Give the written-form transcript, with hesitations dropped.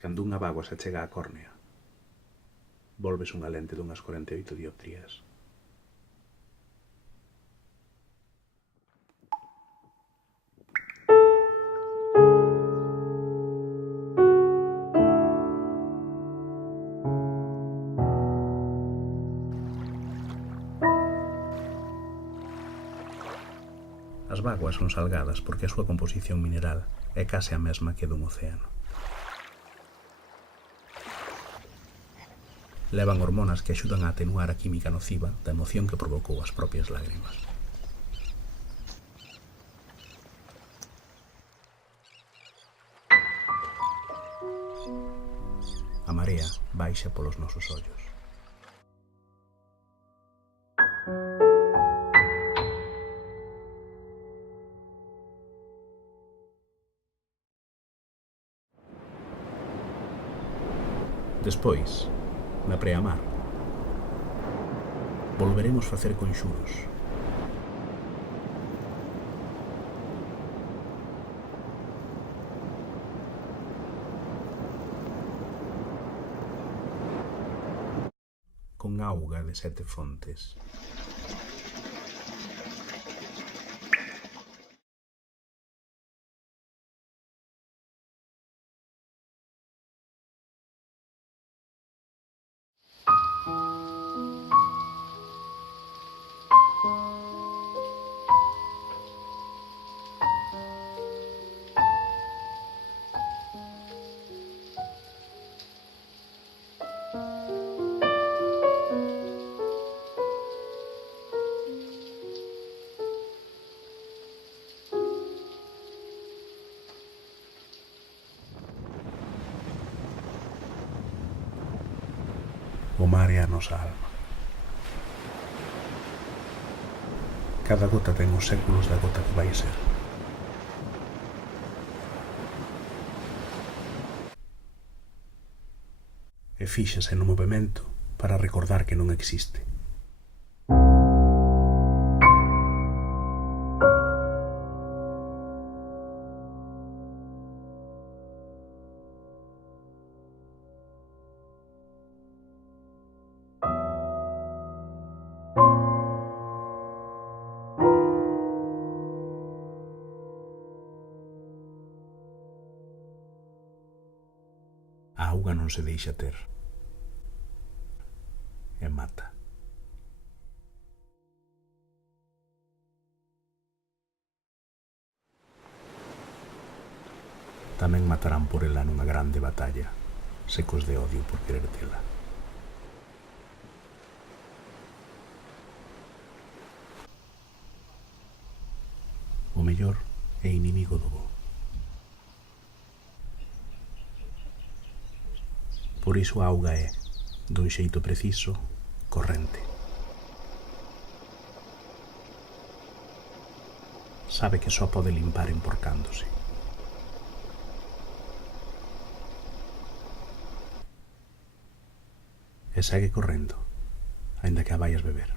Cando unha bágoa se chega á córnea, volves unha lente dunhas 48 dioptrías. As bágoas son salgadas porque a súa composición mineral é case a mesma que dun océano. Levan hormonas que axudan a atenuar a química nociva da emoción que provocou as propias lágrimas. A marea baixa polos nosos ollos. Despois, na preamar, volveremos facer conxuros. Con auga de 7 fontes. O mar é a nosa alma. Cada gota ten os séculos da gota que vai ser. E fíxase no movemento para recordar que non existe. A auga non se deixa ter. E mata. Tamén matarán por ela nunha grande batalla, secos de odio por querer tela. O mellor é inimigo do bo. Por iso a auga é, dun xeito preciso, corrente. Sabe que só pode limpar emporcándose. E segue correndo, aínda que a vaias beber.